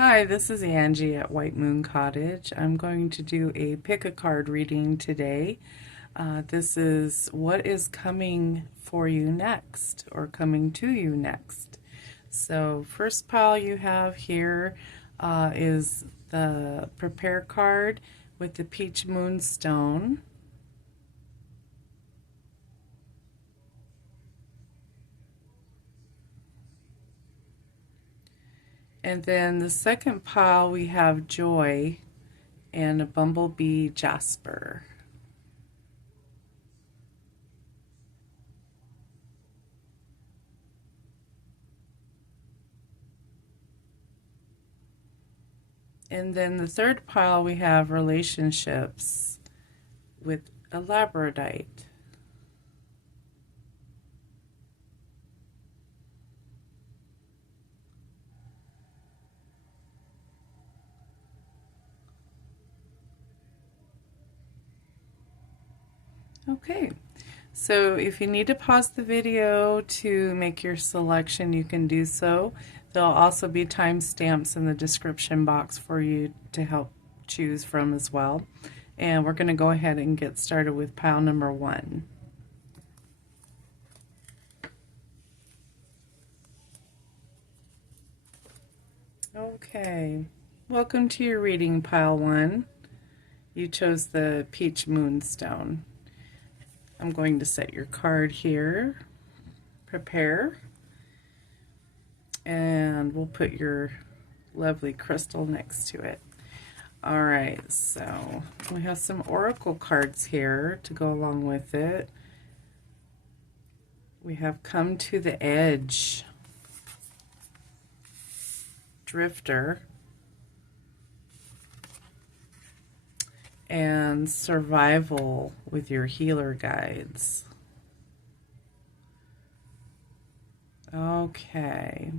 Hi, this is Angie at White Moon Cottage. I'm going to do a pick a card reading today. This is what is coming for you next or coming to you next. So first pile you have here is the prepare card with the peach moonstone. And then the second pile we have joy and a bumblebee jasper. And then the third pile we have relationships with a labradorite. Okay, so if you need to pause the video to make your selection, you can do so. There'll also be timestamps in the description box for you to help choose from as well. And we're going to go ahead and get started with pile number 1. Okay, welcome to your reading, pile 1. You chose the peach moonstone. I'm going to set your card here, prepare, and we'll put your lovely crystal next to it. All right, so we have some oracle cards here to go along with it. We have come to the edge, drifter, and survival with your healer guides. Okay.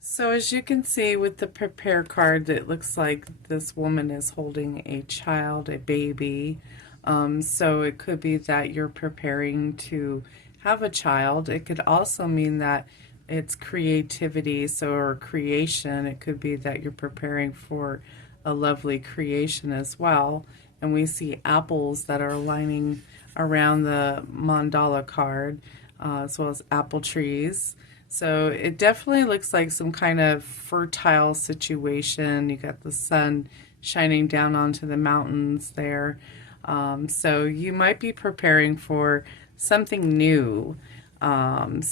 So as you can see with the prepare card, it looks like this woman is holding a child, a baby. So it could be that you're preparing to have a child. It could also mean that it's creativity, so or creation. It could be that you're preparing for a lovely creation as well. And we see apples that are lining around the mandala card, as well as apple trees. So it definitely looks like some kind of fertile situation. You got the sun shining down onto the mountains there. So you might be preparing for something new. And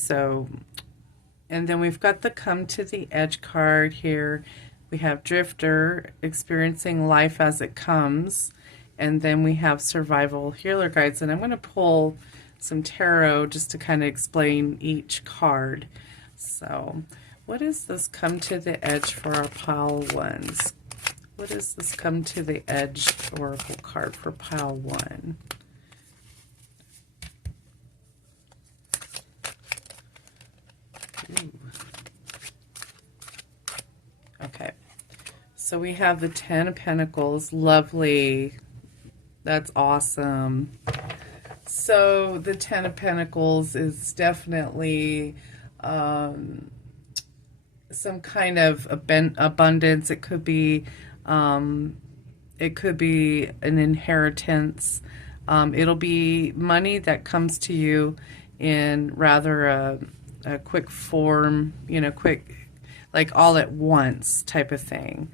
then we've got the come to the edge card here. We have drifter, experiencing life as it comes. And then we have survival healer guides. And I'm going to pull some tarot just to kind of explain each card. So what is this come to the edge for our pile 1s? What is this come to the edge oracle card for pile 1? Ooh. Okay, so we have the 10 of Pentacles. Lovely. That's awesome. So the 10 of Pentacles is definitely some kind of abundance. It could be an inheritance. It'll be money that comes to you in rather a quick form, quick, like all at once type of thing.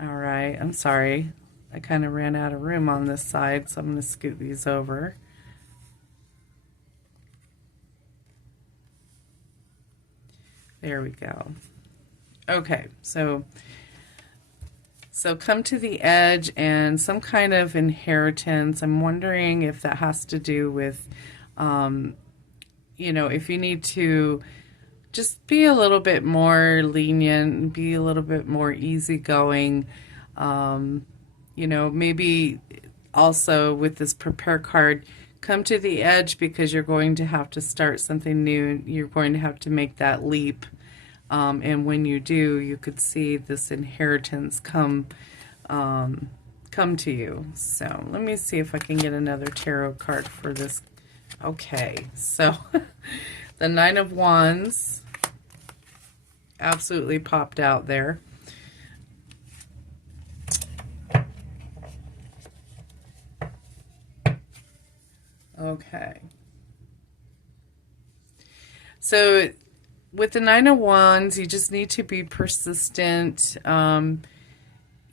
All right, I'm sorry. I kind of ran out of room on this side, so I'm going to scoot these over. There we go. Okay, so come to the edge and some kind of inheritance. I'm wondering if that has to do with, if you need to just be a little bit more lenient, be a little bit more easygoing. Maybe also with this prepare card, come to the edge because you're going to have to start something new. You're going to have to make that leap. And when you do, you could see this inheritance come to you. So let me see if I can get another tarot card for this. Okay, so the 9 of Wands, absolutely popped out there. Okay. So with the Nine of Wands, you just need to be persistent.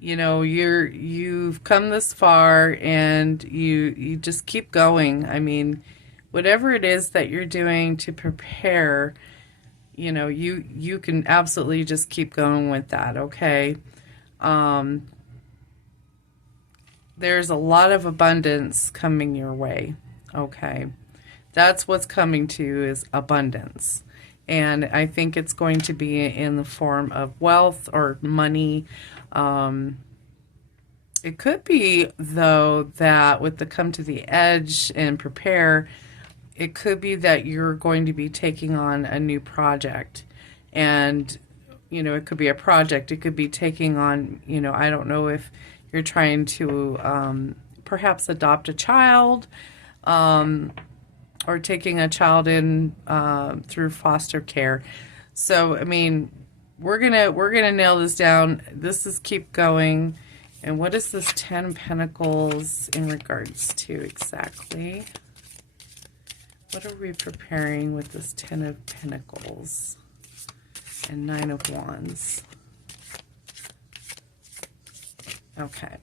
You know, you've come this far, and you just keep going. I mean, whatever it is that you're doing to prepare, you know, you can absolutely just keep going with that, okay? There's a lot of abundance coming your way, okay? That's what's coming to you, is abundance. And I think it's going to be in the form of wealth or money. It could be, though, that with the come to the edge and prepare, it could be that you're going to be taking on a new project. And, you know, it could be a project. It could be taking on, you know, I don't know if you're trying to perhaps adopt a child, or taking a child in through foster care. So, I mean, we're gonna nail this down. This is keep going. And what is this Ten of Pentacles in regards to exactly? What are we preparing with this Ten of Pentacles and Nine of Wands? Okay.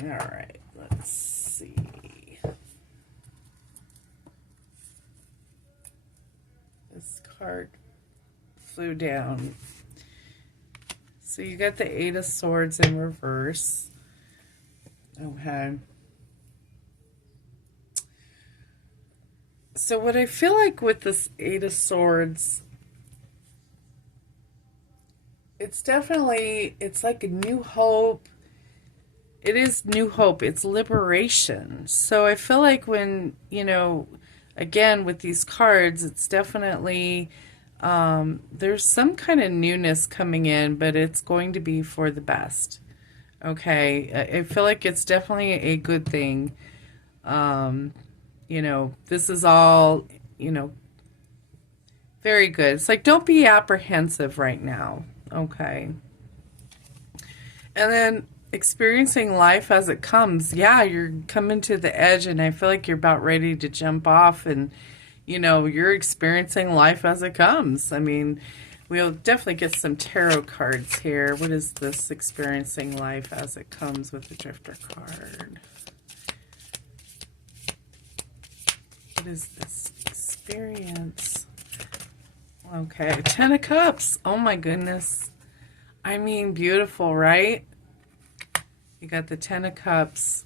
All right, let's see. This card flew down. So you got the Eight of Swords in reverse. Okay. So what I feel like with this Eight of Swords, it's definitely, it's like a new hope. It is new hope. It's liberation. So I feel like when, you know, again, with these cards, it's definitely, there's some kind of newness coming in, but it's going to be for the best. Okay. I feel like it's definitely a good thing. You know, this is all, you know, very good. It's like, don't be apprehensive right now. Okay. And then experiencing life as it comes. Yeah, you're coming to the edge, and I feel like you're about ready to jump off, and, you know, you're experiencing life as it comes. I mean, we'll definitely get some tarot cards here. What is this experiencing life as it comes with the Drifter card? What is this experience? Okay, Ten of Cups. Oh my goodness. I mean, beautiful, right? You got the Ten of Cups.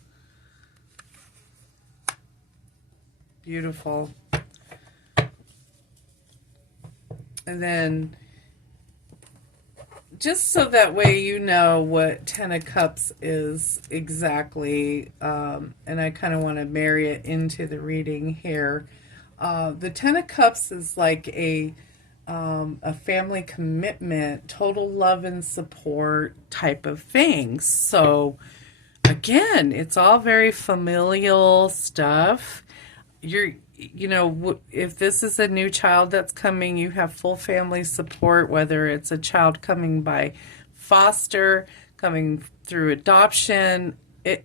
Beautiful. And then, just so that way you know what Ten of Cups is exactly, and I kind of want to marry it into the reading here. The Ten of Cups is like a family commitment, total love and support type of thing. So again, it's all very familial stuff. You know, if this is a new child that's coming, you have full family support, whether it's a child coming by foster, coming through adoption.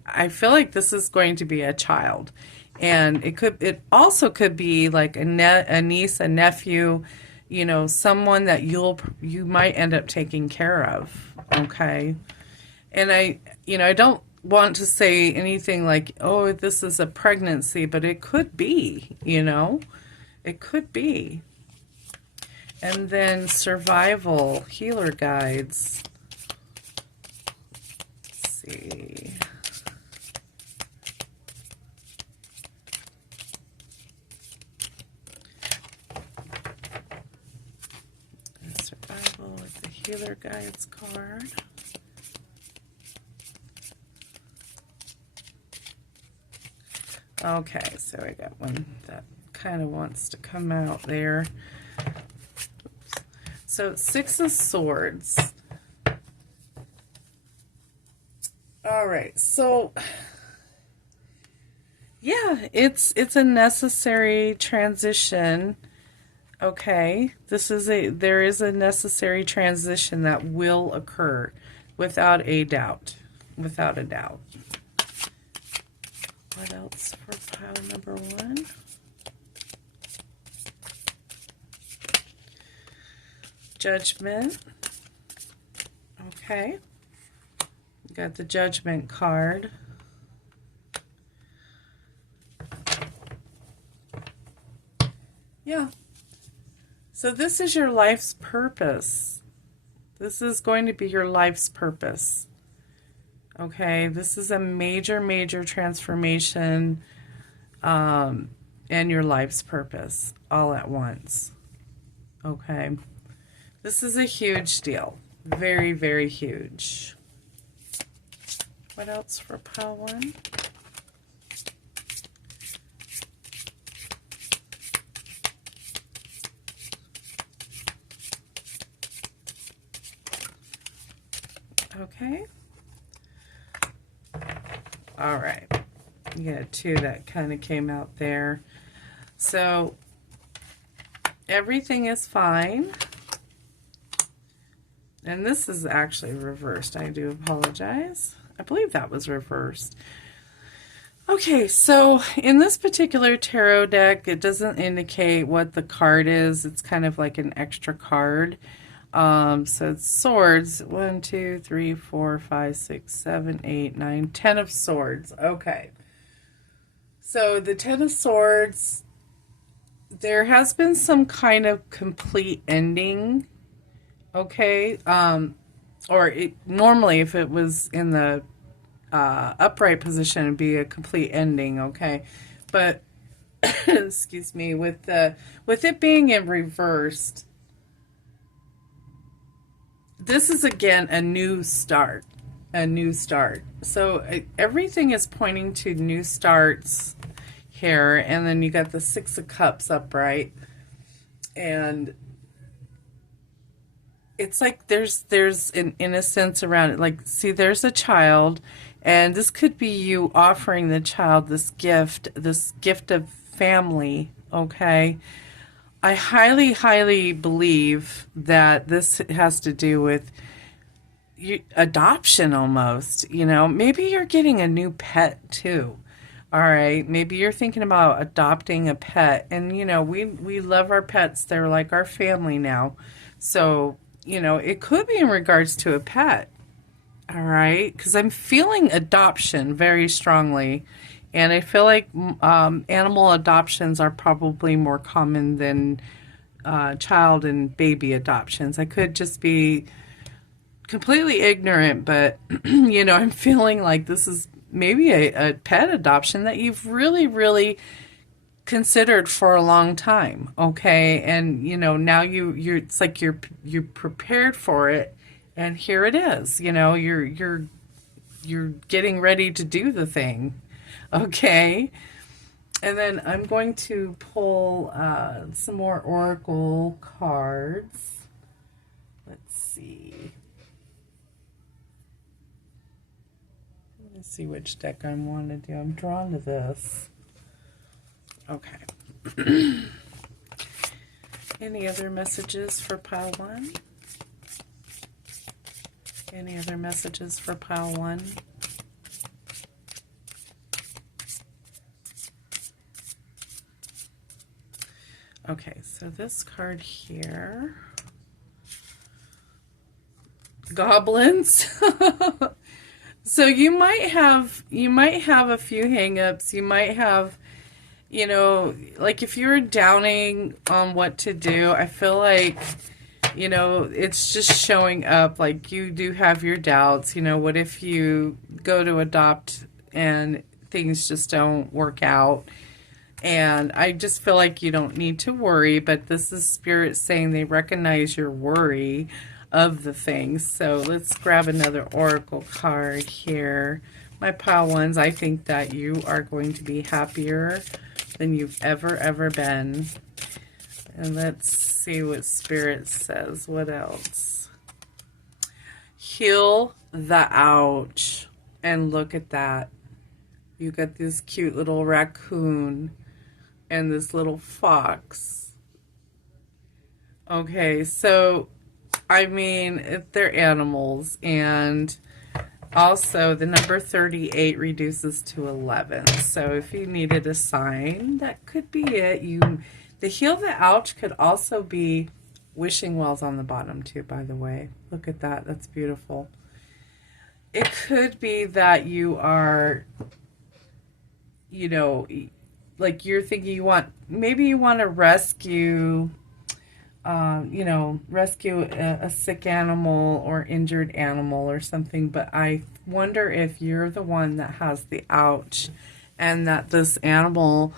I feel like this is going to be a child. And it also could be like a niece, a nephew, you know, someone that you might end up taking care of. Okay. And I don't want to say anything like, oh, this is a pregnancy, but it could be, you know, it could be. And then survival, healer guides. Let's see. Survival with the healer guides card. Okay, so I got one that kind of wants to come out there. Oops. So Six of Swords. All right, so Yeah, it's a necessary transition. Okay, there is a necessary transition that will occur without a doubt. Without a doubt. What else for pile number 1? Judgment. Okay. Got the Judgment card. Yeah. So this is your life's purpose. This is going to be your life's purpose. Okay, this is a major, major transformation and your life's purpose all at once. Okay, this is a huge deal. Very, very huge. What else for pile 1? Okay. All right. You got 2 that kind of came out there. So everything is fine. And this is actually reversed. I do apologize. I believe that was reversed. Okay, so in this particular tarot deck, it doesn't indicate what the card is. It's kind of like an extra card. So it's swords. 1, 2, 3, 4, 5, 6, 7, 8, 9, 10 of swords. Okay. So the 10 of swords, there has been some kind of complete ending. Okay. Or normally if it was in the upright position, it'd be a complete ending. Okay. But excuse me, with it being in reversed, this is again a new start. A new start. So everything is pointing to new starts here. And then you got the 6 of Cups upright. And it's like there's an innocence around it. Like, see, there's a child. And this could be you offering the child this gift of family. Okay. I highly, highly believe that this has to do with adoption almost. You know, maybe you're getting a new pet too. All right. Maybe you're thinking about adopting a pet. And, you know, we love our pets. They're like our family now. So, you know, it could be in regards to a pet. All right. Because I'm feeling adoption very strongly. And I feel like animal adoptions are probably more common than child and baby adoptions. I could just be completely ignorant, but, you know, I'm feeling like this is maybe a pet adoption that you've really, really considered for a long time. Okay. And, you know, now you're it's like you're prepared for it. And here it is. You know, you're getting ready to do the thing. Okay. And then I'm going to pull some more oracle cards. Let's see. Let's see which deck I want to do. I'm drawn to this. Okay. Any other messages for pile 1? Any other messages for pile 1? Okay, so this card here, goblins. So you might have a few hangups. You might have, you know, like if you're doubting on what to do, I feel like, you know, it's just showing up. Like you do have your doubts. You know, what if you go to adopt and things just don't work out? And I just feel like you don't need to worry, but this is Spirit saying they recognize your worry of the things. So let's grab another oracle card here. My pile 1s, I think that you are going to be happier than you've ever been. And let's see what Spirit says. What else? Heal the ouch. And look at that. You got this cute little raccoon and this little fox. Okay, so I mean, they're animals, and also the number 38 reduces to 11. So if you needed a sign, that could be it. The heal the ouch could also be wishing wells on the bottom too, by the way. Look at that. That's beautiful. It could be that you are, you know, like you're thinking maybe you want to rescue, rescue a sick animal or injured animal or something. But I wonder if you're the one that has the ouch, and that this animal,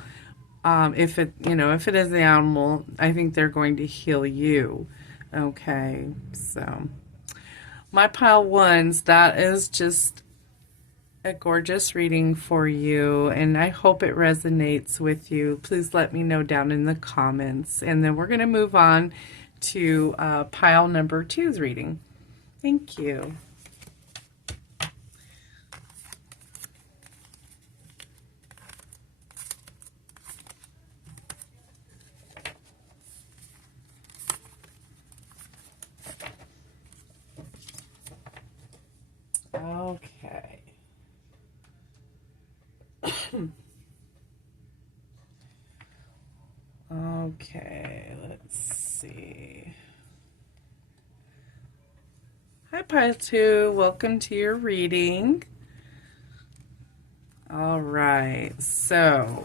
if it is the animal, I think they're going to heal you. Okay, so my pile ones, that is just a gorgeous reading for you, and I hope it resonates with you. Please let me know down in the comments, and then we're going to move on to pile number 2's reading. Thank you. Okay. Okay, let's see. Hi, Pile 2. Welcome to your reading. All right, so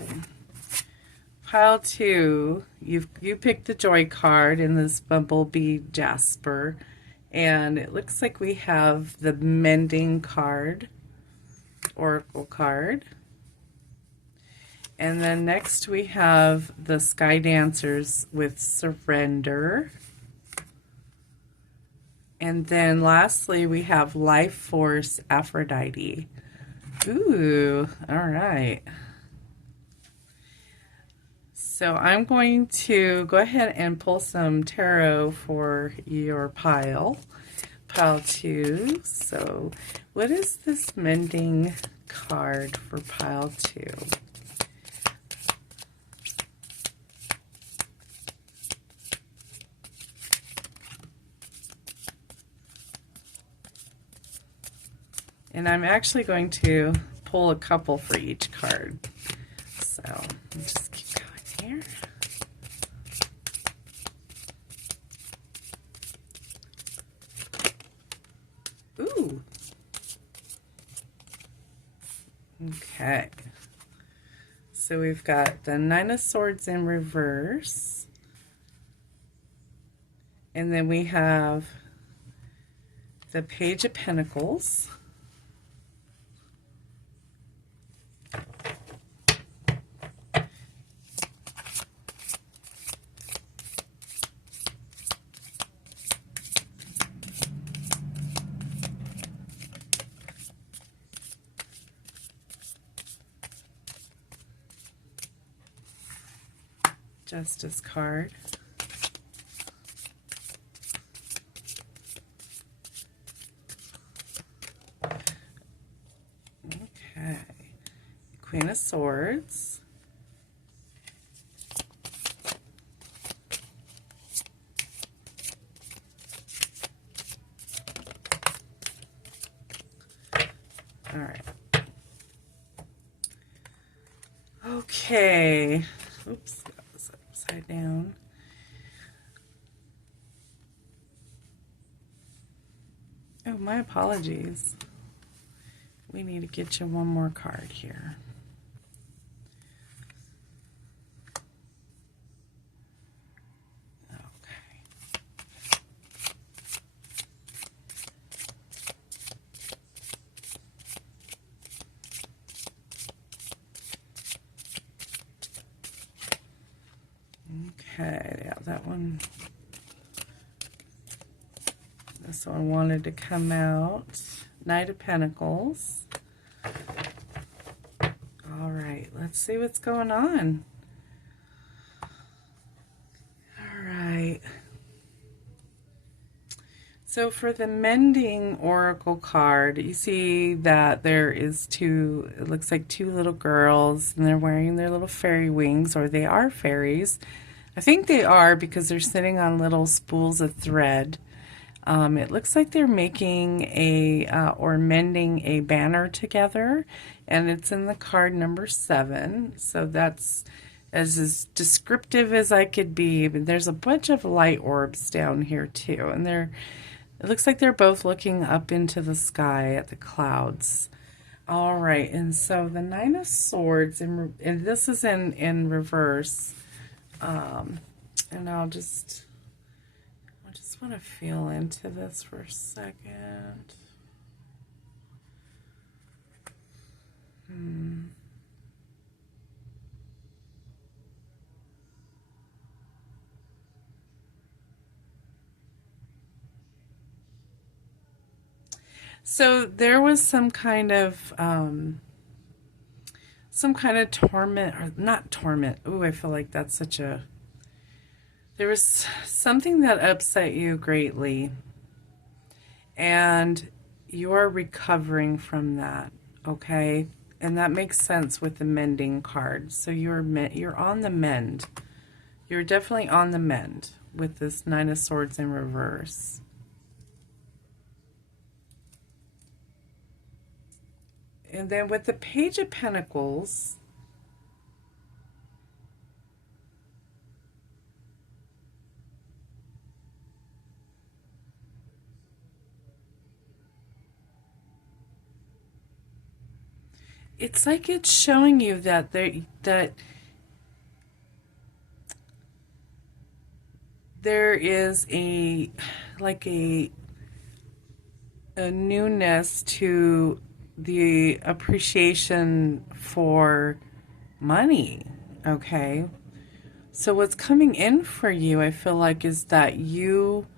Pile 2, you picked the Joy card in this Bumblebee Jasper, and it looks like we have the Mending card, Oracle card. And then next we have the Sky Dancers with Surrender. And then lastly we have Life Force Aphrodite. Ooh, all right. So I'm going to go ahead and pull some tarot for your pile 2. So what is this Mending card for pile 2? And I'm actually going to pull a couple for each card. So I'll just keep going here. Ooh. Okay. So we've got the Nine of Swords in reverse. And then we have the Page of Pentacles. Justice card. Okay. Queen of Swords. All right. Okay. Oops. Upside down. Oh, my apologies. We need to get you one more card here. Okay, yeah, that one. This one wanted to come out. Knight of Pentacles. All right, let's see what's going on. All right. So for the mending oracle card, you see that there is two, it looks like two little girls, and they're wearing their little fairy wings, or they are fairies. I think they are because they're sitting on little spools of thread. It looks like they're making or mending a banner together, and it's in the card number 7. So that's as descriptive as I could be. But there's a bunch of light orbs down here too, and it looks like they're both looking up into the sky at the clouds. All right, and so the Nine of Swords, and this is in reverse. And I just want to feel into this for a second. So there was some kind of torment, or not torment. Ooh, I feel like that's such a... There was something that upset you greatly, and you are recovering from that, okay? And that makes sense with the mending card. So you're on the mend. You're definitely on the mend with this Nine of Swords in reverse. And then with the Page of Pentacles, it's like it's showing you that there is a newness to the appreciation for money, okay? So what's coming in for you, I feel like, is that you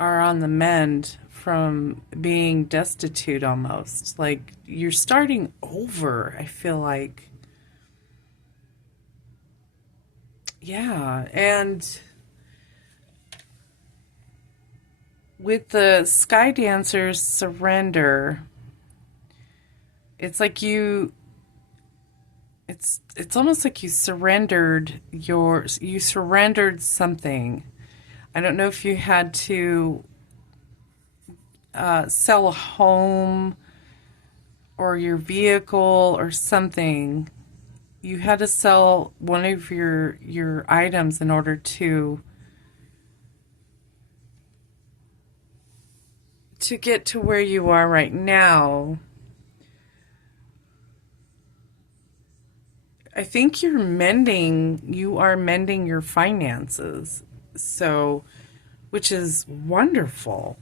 are on the mend from being destitute almost. Like you're starting over, I feel like. Yeah, and with the Sky Dancer's surrender, it's like it's almost like you surrendered something. I don't know if you had to sell a home or your vehicle or something. You had to sell one of your items in order to get to where you are right now. I think you are mending your finances, so, which is wonderful.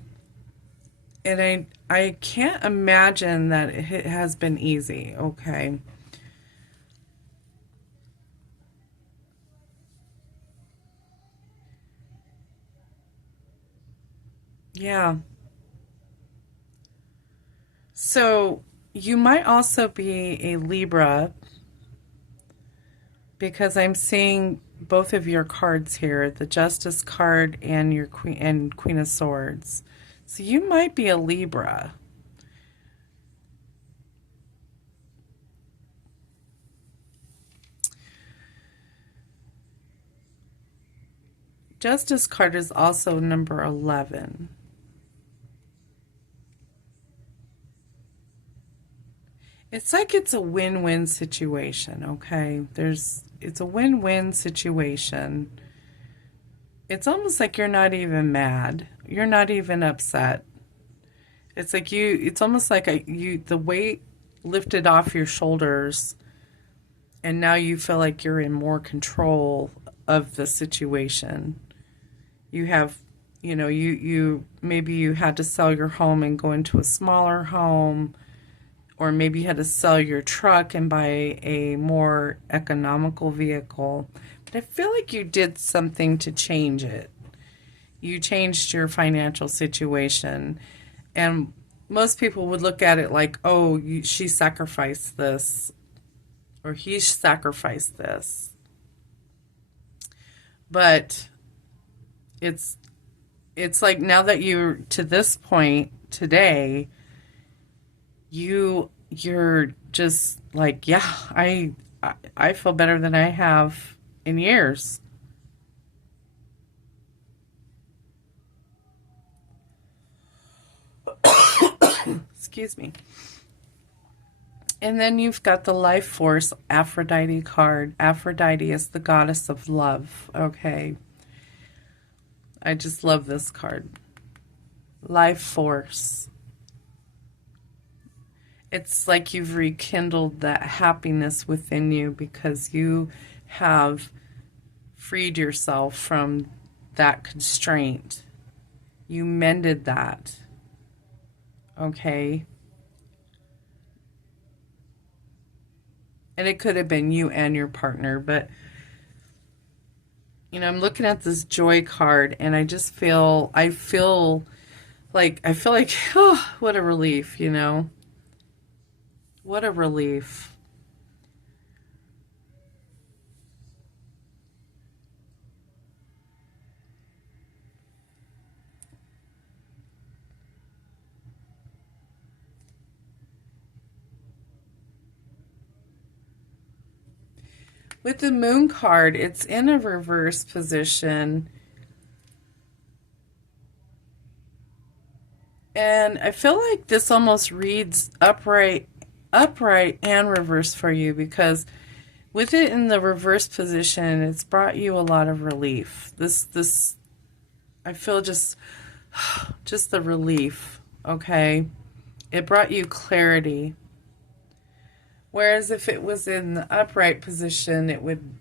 And I can't imagine that it has been easy, okay? Yeah. So you might also be a Libra, because I'm seeing both of your cards here, the Justice card and your Queen of Swords. So you might be a Libra. Justice card is also number 11. It's like it's a win-win situation, okay? It's a win-win situation. It's almost like you're not even mad. You're not even upset. It's like it's almost like the weight lifted off your shoulders, and now you feel like you're in more control of the situation. You have, maybe you had to sell your home and go into a smaller home, or maybe you had to sell your truck and buy a more economical vehicle. But I feel like you did something to change it. You changed your financial situation. And most people would look at it like, oh, she sacrificed this, or he sacrificed this. But it's it's like now that you're to this point today, you're just like, yeah, I feel better than I have in years. Excuse me. And then you've got the Life Force Aphrodite card. Aphrodite is the goddess of love. Okay. I just love this card. Life Force. It's like you've rekindled that happiness within you because you have freed yourself from that constraint. You mended that. Okay? And it could have been you and your partner, but I'm looking at this joy card and I feel like, oh, what a relief, What a relief. With the moon card, it's in a reverse position. And I feel like this almost reads upright and reverse for you because with it in the reverse position, it's brought you a lot of relief. This I feel just the relief, okay? It brought you clarity. Whereas if it was in the upright position, it would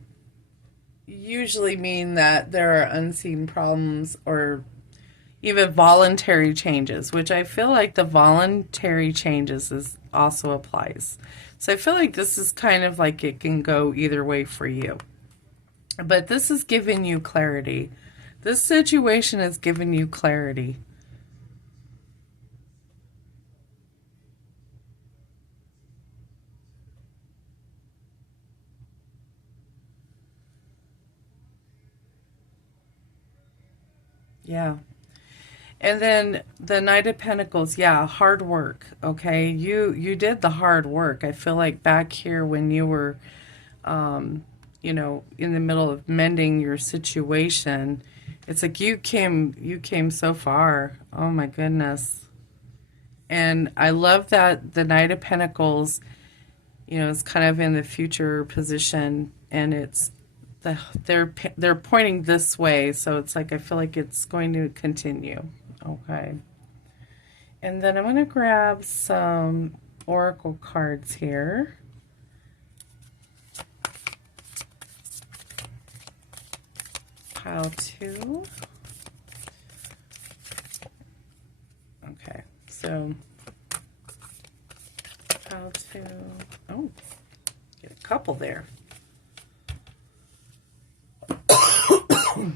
usually mean that there are unseen problems or even voluntary changes, which I feel like the voluntary changes also applies. So I feel like this is kind of like it can go either way for you. But this is giving you clarity. This situation is giving you clarity. Yeah. And then the Knight of Pentacles, yeah, hard work, okay? You did the hard work. I feel like back here when you were, in the middle of mending your situation, it's like you came so far. Oh my goodness. And I love that the Knight of Pentacles, is kind of in the future position, and they're pointing this way, so it's like I feel like it's going to continue. Okay. And then I'm going to grab some oracle cards here. Pile 2. Okay. So pile 2. Oh, get a couple there.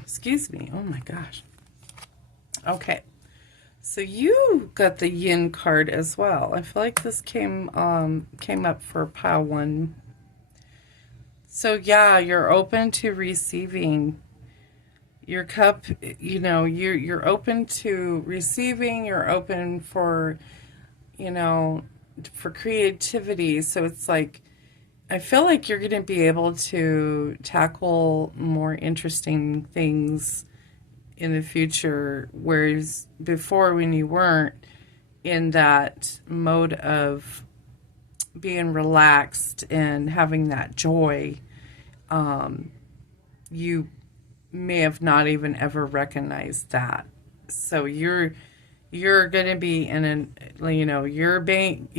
Excuse me. Oh my gosh. Okay. So you got the Yin card as well. I feel like this came up for pile 1. So yeah, you're open to receiving your cup. You're open to receiving. You're open for for creativity. So it's like I feel like you're going to be able to tackle more interesting things in the future, whereas before when you weren't in that mode of being relaxed and having that joy, you may have not even ever recognized that. So you're going to be in your bank,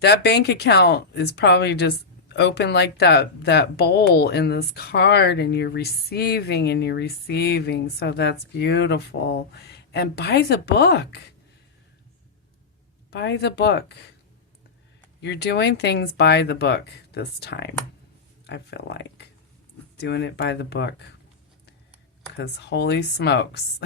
that bank account is probably just open like that bowl in this card, and you're receiving. So that's beautiful. And buy the book. You're doing things by the book this time. I feel like doing it by the book, because holy smokes.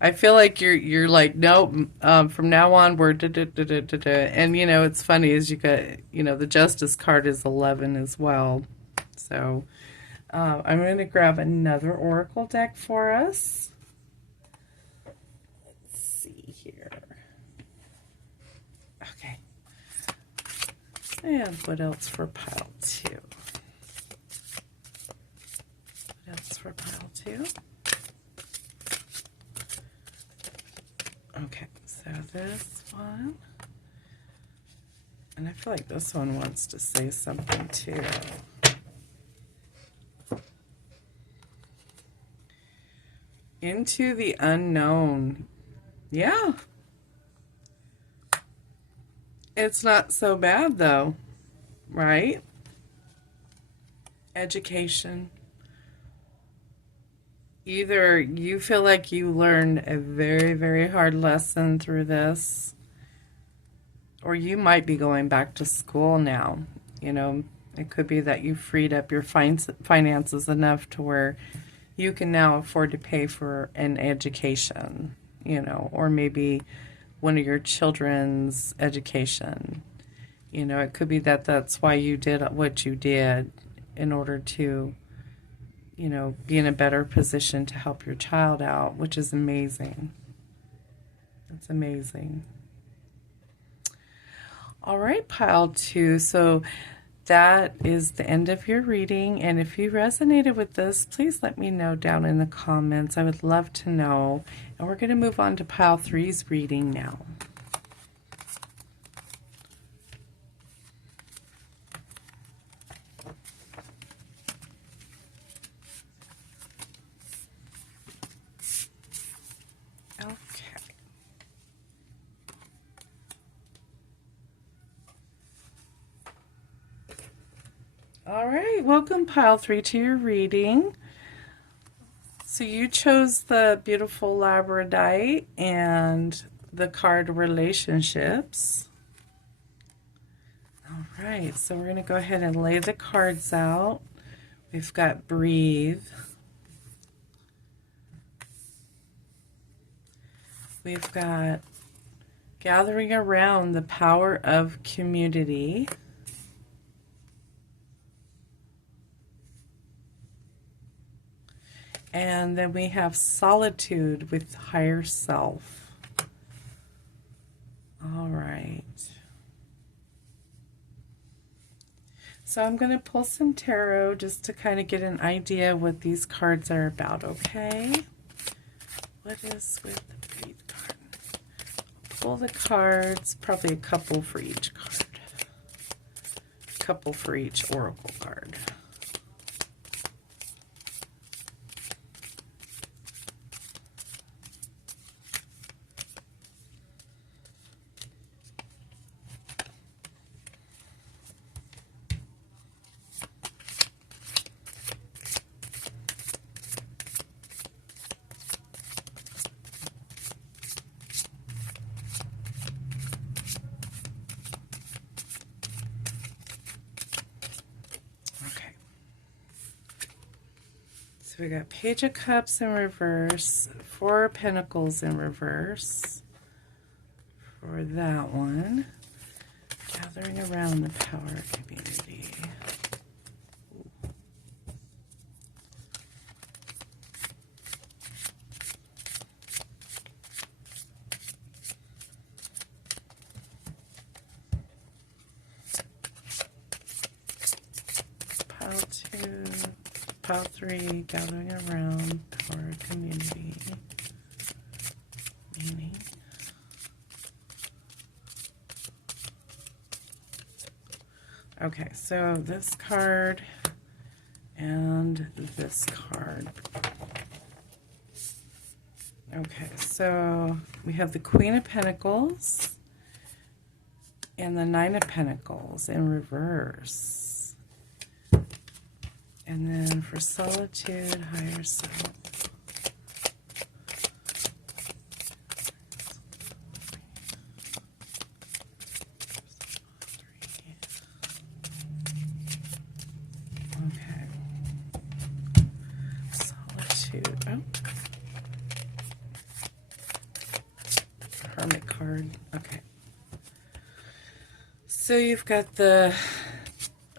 I feel like you're like, nope, from now on we're da, da, da, da, da, da. And it's funny is you got the Justice card is 11 as well. So I'm going to grab another oracle deck for us. Let's see here. Okay. And what else for pile 2? What else for pile 2? Okay, so this one. And I feel like this one wants to say something too. Into the unknown. Yeah. It's not so bad though, right? Education. Either you feel like you learned a very, very hard lesson through this, or you might be going back to school now. You know, it could be that you freed up your finances enough to where you can now afford to pay for an education, you know, or maybe one of your children's education. You know, it could be that that's why you did what you did, in order to, you know, be in a better position to help your child out, which is amazing. That's amazing. All right, pile 2. So that is the end of your reading. And if you resonated with this, please let me know down in the comments. I would love to know. And we're going to move on to pile 3's reading now. All right, welcome pile 3 to your reading. So you chose the beautiful labradorite and the card relationships. All right, so we're going to go ahead and lay the cards out. We've got breathe. We've got gathering around the power of community. And then we have solitude with higher self. All right. So I'm going to pull some tarot just to kind of get an idea of what these cards are about, okay? What is with the breathe card? Pull the cards, probably a couple for each card. A couple for each oracle card. So we got Page of Cups in reverse, Four of Pentacles in reverse for that one. Gathering around the power of community. Pile 2. Pile 3, gathering around, power of community, meaning. Okay, so this card and this card. Okay, so we have the Queen of Pentacles and the Nine of Pentacles in reverse. And then for solitude, higher self. Okay. Solitude. Oh. Hermit card. Okay. So you've got the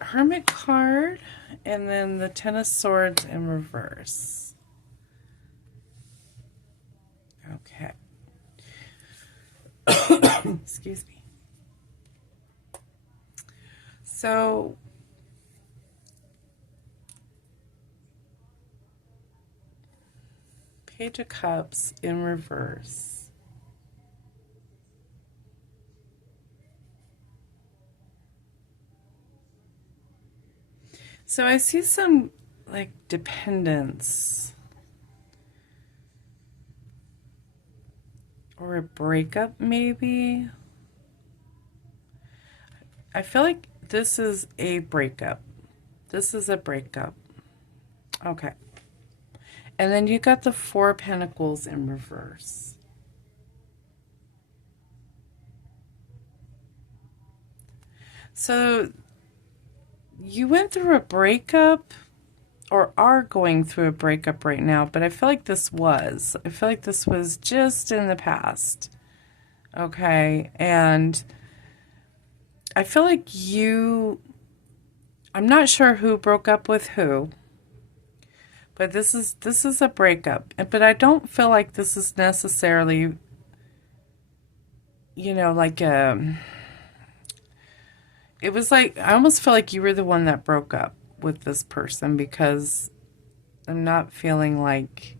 Hermit card, and then the Ten of Swords in reverse. Okay. Excuse me. So, Page of Cups in reverse. So I see some like dependence or a breakup maybe. I feel like this is a breakup. This is a breakup. Okay. And then you got the Four of Pentacles in reverse. So you went through a breakup or are going through a breakup right now, but I feel like this was. I feel like this was just in the past. Okay. And I feel like I'm not sure who broke up with who. But this is a breakup. But I don't feel like this is necessarily, like it was like, I almost feel like you were the one that broke up with this person, because I'm not feeling like,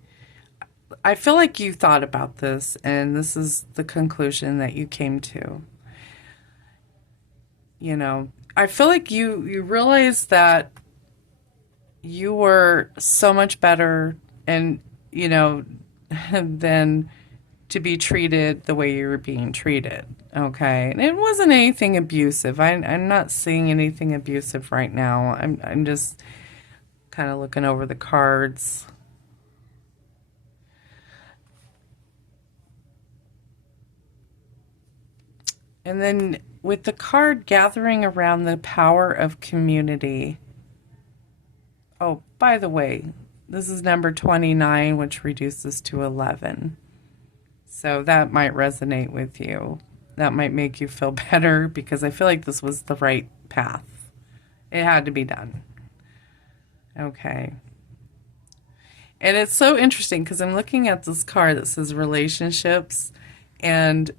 I feel like you thought about this and this is the conclusion that you came to. I feel like you realized that you were so much better and, than to be treated the way you were being treated. Okay. And it wasn't anything abusive. I'm not seeing anything abusive right now. I'm just kind of looking over the cards. And then with the card gathering around the power of community. Oh, by the way, this is number 29, which reduces to 11. So that might resonate with you. That might make you feel better, because I feel like this was the right path. It had to be done. Okay. And it's so interesting because I'm looking at this card that says relationships, and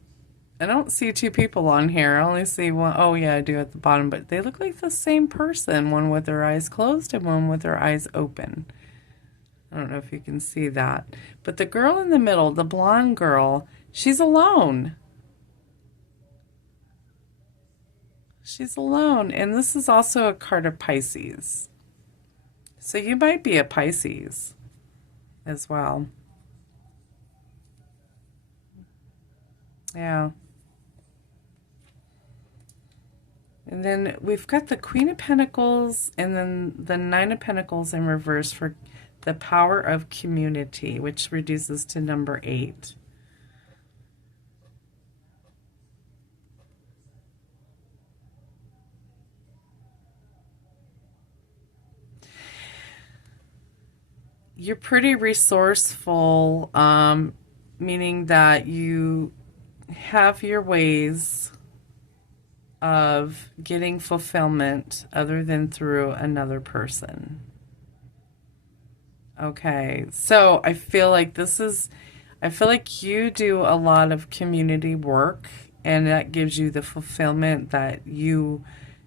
I don't see two people on here. I only see one. Oh, yeah, I do at the bottom. But they look like the same person, one with their eyes closed and one with their eyes open. I don't know if you can see that. But the girl in the middle, the blonde girl, she's alone. She's alone. And this is also a card of Pisces. So you might be a Pisces as well. Yeah. And then we've got the Queen of Pentacles and then the Nine of Pentacles in reverse for the power of community, which reduces to number 8. You're pretty resourceful, meaning that you have your ways of getting fulfillment other than through another person. Okay, so I feel like you do a lot of community work, and that gives you the fulfillment that you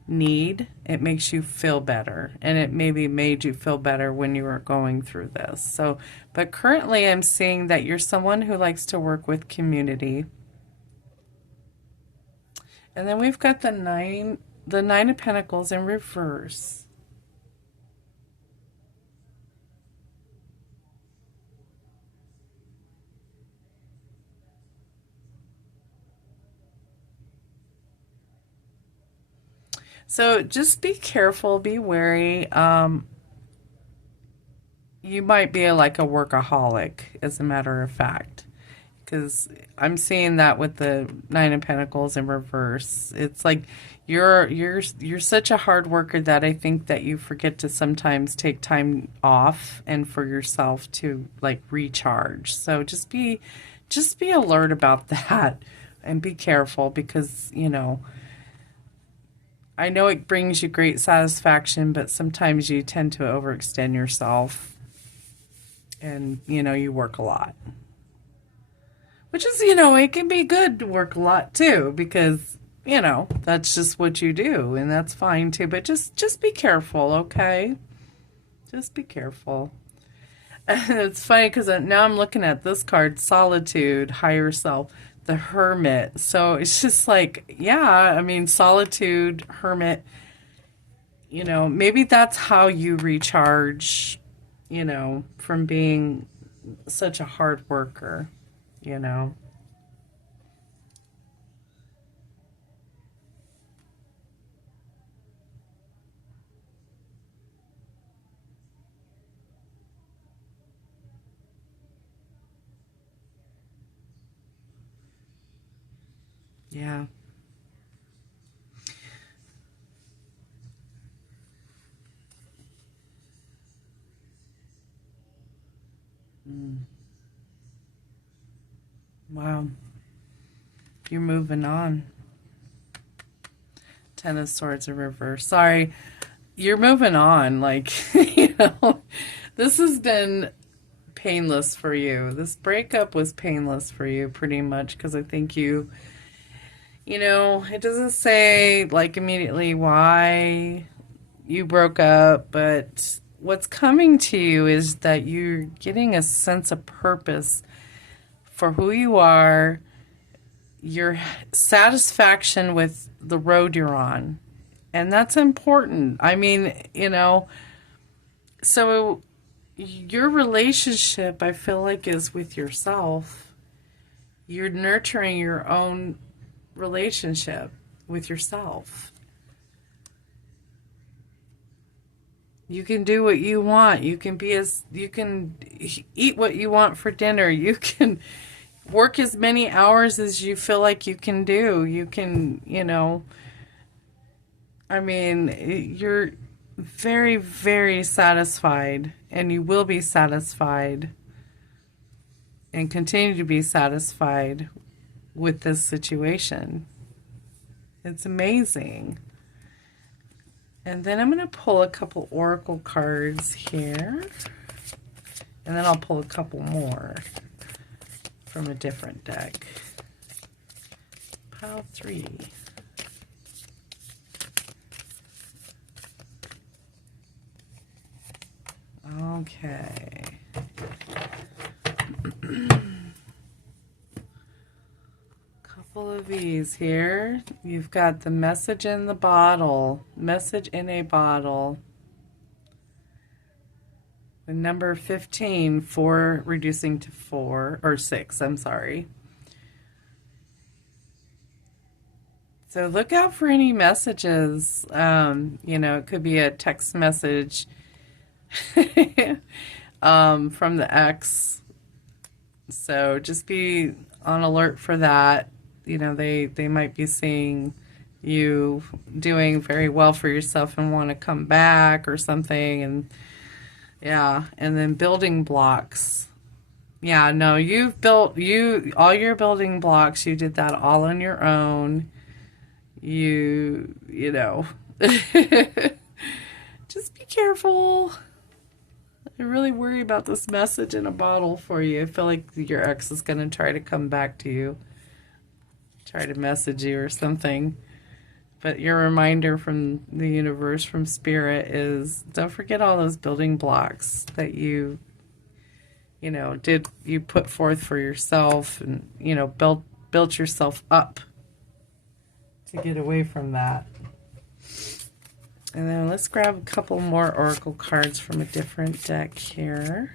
need. It makes you feel better, and it maybe made you feel better when you were going through this. So, but currently I'm seeing that you're someone who likes to work with community. And then we've got the Nine of Pentacles in reverse. So just be careful, be wary. You might be like a workaholic, as a matter of fact. Because I'm seeing that with the Nine of Pentacles in reverse. It's like you're such a hard worker that I think that you forget to sometimes take time off and for yourself to like recharge. So just be alert about that and be careful, because I know it brings you great satisfaction, but sometimes you tend to overextend yourself and, you work a lot. Which is, it can be good to work a lot too, because, that's just what you do, and that's fine too. But just be careful, okay? Just be careful. And it's funny because now I'm looking at this card, Solitude, Higher Self, the Hermit. So it's just like, yeah, I mean, Solitude, Hermit, maybe that's how you recharge, from being such a hard worker, you know. Yeah. Mm. Wow. You're moving on. Ten of Swords in reverse. Sorry. You're moving on. Like, this has been painless for you. This breakup was painless for you pretty much because I think it doesn't say like immediately why you broke up, but what's coming to you is that you're getting a sense of purpose for who you are, your satisfaction with the road you're on. And that's important. I mean, so your relationship, I feel like, is with yourself. You're nurturing your own relationship with yourself. You can do what you want. You can eat what you want for dinner. You can work as many hours as you feel like you can do. You can, I mean, you're very, very satisfied, and you will be satisfied and continue to be satisfied with this situation. It's amazing. And then I'm going to pull a couple oracle cards here. And then I'll pull a couple more from a different deck. Pile 3. Okay. Couple of these here. You've got the message in the bottle. Message in a bottle. The number 15, 4 reducing to 4, or 6, I'm sorry. So look out for any messages. It could be a text message from the ex. So just be on alert for that. They might be seeing you doing very well for yourself and want to come back or something. And yeah, and then building blocks. Yeah, no, all your building blocks, you did that all on your own. Just be careful. I really worry about this message in a bottle for you. I feel like your ex is going to try to come back to you, try to message you or something. But your reminder from the universe, from spirit, is don't forget all those building blocks that you put forth for yourself, and, built yourself up to get away from that. And then let's grab a couple more oracle cards from a different deck here.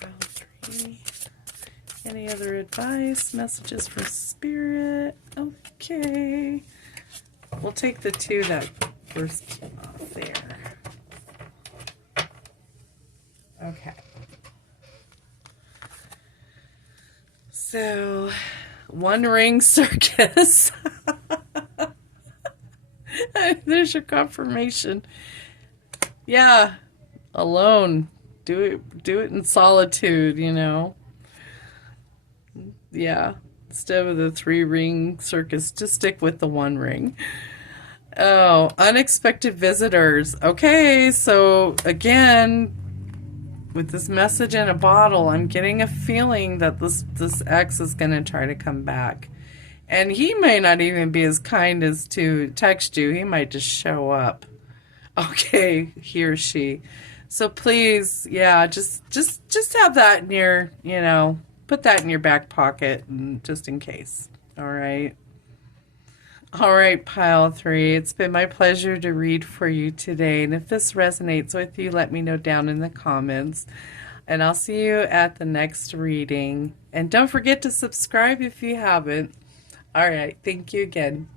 Pile 3. Any other advice, messages from spirit? Okay. We'll take the 2 that first came off there. Okay. So, One Ring Circus. There's your confirmation. Yeah, alone. Do it in solitude, Yeah. Instead of the 3-ring circus, just stick with the 1 ring. Oh, unexpected visitors. Okay, so again, with this message in a bottle, I'm getting a feeling that this ex is going to try to come back. And he may not even be as kind as to text you. He might just show up. Okay, he or she. So please, yeah, just have that in your, put that in your back pocket, and just in case. All right. All right, pile 3. It's been my pleasure to read for you today. And if this resonates with you, let me know down in the comments. And I'll see you at the next reading. And don't forget to subscribe if you haven't. All right. Thank you again.